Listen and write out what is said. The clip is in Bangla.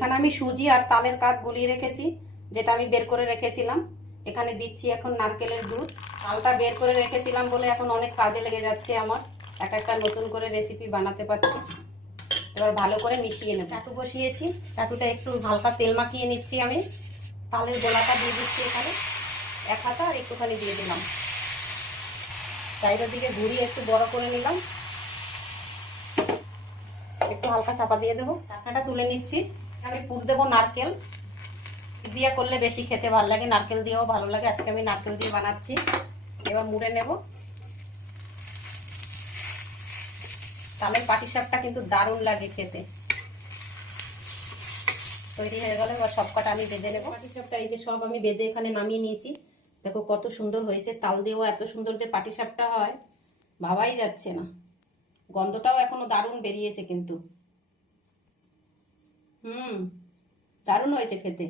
এখানে আমি সুজি আর তালের কাঠ গুলিয়ে রেখেছি, যেটা আমি বের করে রেখেছিলাম। এখানে দিচ্ছি এখন নারকেলের দুধ। তালটা বের করে রেখেছিলাম বলে এখন অনেক কাজে লেগে যাচ্ছে আমার, এক একটা নতুন করে রেসিপি বানাতে পারছি। এবার ভালো করে মিশিয়ে নেব। চাটু বসিয়েছি, চাটুটা একটু হালকা তেল মাখিয়ে নিচ্ছি আমি। তালের গোলাটা দিয়ে দিচ্ছি এখানে, এক হাতা আর একটুখানি দিয়ে দিলাম। চাইটার দিকে ঘুরিয়ে একটু বড় করে নিলাম, একটু হালকা চাপা দিয়ে দেবো। ঢাকনাটা তুলে নিচ্ছি। আমি পুর দেবো নারকেল দিয়ে, করলে বেশি খেতে ভালো লাগে, নারকেল দিয়েও ভালো লাগে। আজকে আমি নারকেল দিয়ে বানাচ্ছি। এবার মুড়ে নেব। তালের পাটিসাপটা কিন্তু দারুণ লাগে খেতে। তৈরি হয়ে গেল, এবার সব কটা আমি ভেজে নেবো। পাটিসাপটা এই যে সব আমি ভেজে এখানে নামিয়ে নিয়েছি। দেখো কত সুন্দর হয়েছে, তাল দিয়েও এত সুন্দর যে পাটিসাপটা হয় ভাবাই যাচ্ছে না। গন্ধটাও এখনো দারুণ বেরিয়েছে কিন্তু। দারুণ হয়েছে খেতে।